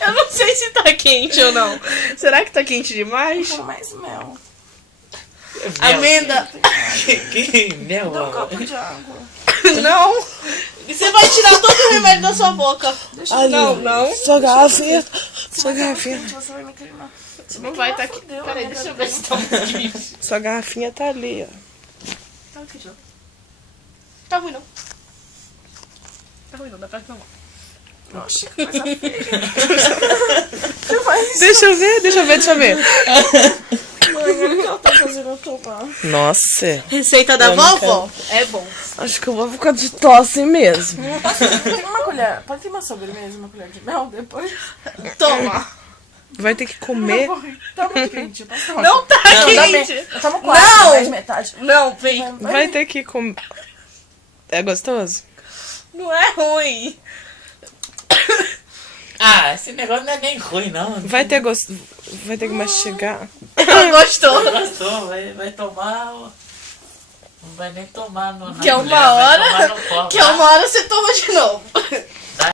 Eu não sei se tá quente ou não. Será que tá quente demais? Quero mais mel. Amenda. Que mel, Dá um mano. copo de água. Não. Você vai tirar todo o remédio da sua boca. Deixa Não, não. Sua garrafinha. Se Sua vai tá garrafinha. quente, você vai me queimar. Se Não me vai queimar, tá aqui. fudeu, Peraí, né, deixa eu cara? ver se tá muito quente. Sua garrafinha tá ali, ó. Tá aqui já. Tá ruim não. Tá ruim não, dá pra tomar. Nossa, que coisa feia. Você faz Deixa eu ver, deixa eu ver, deixa eu ver. mãe, olha o que ela tá fazendo eu tomar. Nossa, Receita da Eu não vovó? É bom. acho que eu vou ficar de tosse mesmo. Tem uma colher, pode ter uma sobremesa, uma colher de mel depois? Toma. Vai ter que comer. Tá muito quente, eu posso tomar. Não tá Não, dá bem. quente. Eu tomo quatro, Não! mais metade. Não, vem. Vai ter que comer. É gostoso? Não é ruim. Ah, esse negócio não é nem ruim, não. Vai ter Vai ter que mastigar. Gostou? Gostou, vai tomar. Não vai nem tomar no. Que é na uma colher, vai hora. tomar no copo. Que é uma hora você toma de novo.